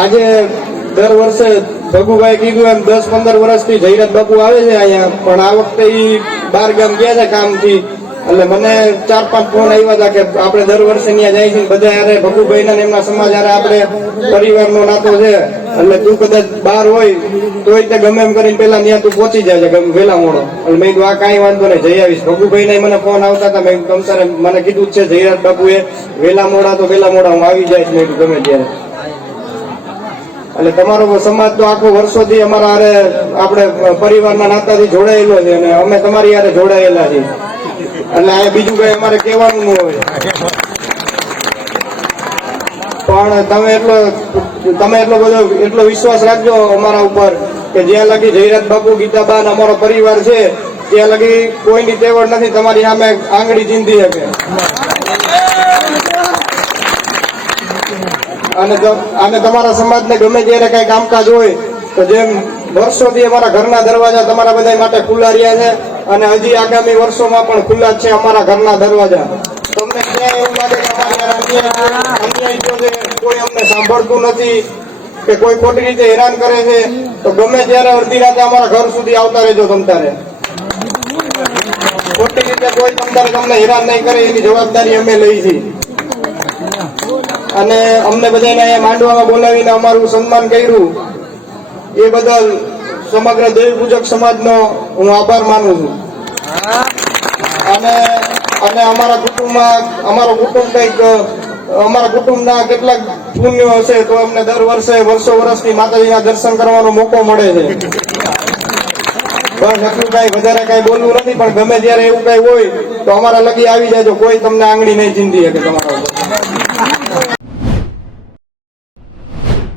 આજે દર વર્ષે ભગુભાઈ કીધું એમ 10-15 વર્ષથી જયરાજ બાપુ આવે છે અહીંયા, પણ આ વખતે ઈ 12 ગામ ગયા છે કામથી, એટલે મને 4-5 ફોન આવ્યા હતા કે આપણે દર વર્ષે ત્યાં જાય છે બધા યારે ભગુભાઈ ના એમના સમાજ યારે આપણે પરિવારનો નાતો છે, એટલે તું કદાચ બહાર હોય તોય તે ગમે એમ કરીને પેલા ત્યાં તું પહોંચી જાય છે વેલા મોડો. એટલે મેં કીધું આ કાંઈ વાંધો નહીં, જઈ આવીશ. ભગુભાઈ ને મને ફોન આવતા હતા, મેં કીધું સર મને કીધું જ છે જયરાજ બાપુએ વેલા મોડા તો વેલા મોડા હું આવી જઈશ, મેં કીધું ગમે ત્યારે. એટલે તમારો સમાજ તો આખો વર્ષોથી અમારા હારે આપણે પરિવારના નાતાથી જોડાયેલો છે અને અમે તમારી હારે જોડાયેલા છીએ, એટલે આ બીજું કઈ અમારે કહેવાનું ન હોય. પણ તમે એટલો વિશ્વાસ રાખજો અમારા ઉપર કે જ્યાં લગી જયરાજ બાપુ ગીતાબાન અમારો પરિવાર છે ત્યાં લગી કોઈની તેવડ નથી તમારી સામે આંગળી ચીંધી શકે. અને તમારા સમાજને ગમે ત્યારે કઈ કામકાજ હોય તો જેમ વર્ષોથી અમારા ઘરના દરવાજા તમારા બધા માટે ખુલ્લા રહ્યા છે અને હજી આગામી વર્ષોમાં પણ ખુલ્લા છે અમારા ઘરના દરવાજા. તમને ક્યાં એવું લાગે કે અન્યાય છે, કોઈ અમને સાંભળતું નથી કે કોઈ ખોટી રીતે હેરાન કરે છે, તો ગમે ત્યારે અડધી રાતે અમારા ઘર સુધી આવતા રહેજો. તમતારે ખોટી રીતે કોઈ તમને હેરાન નહીં કરે એની જવાબદારી અમે લઈ છીએ. અને અમને બધાને માંડવામાં બોલાવીને અમારું સન્માન કર્યું એ બદલ સમગ્ર દેવ પૂજક સમાજનો હું આભાર માનું છું. અને અમારા કુટુંબના કેટલાક પુણ્યો હશે તો અમને દર વર્ષોથી માતાજીના દર્શન કરવાનો મોકો મળે છે. બસ એટલું કઈ વધારે કઈ બોલવું નથી, પણ ગમે ત્યારે એવું કઈ હોય તો અમારા લગી આવી જાય, કોઈ તમને આંગળી નહીં ચીંધી શકે તમારા ઉપર.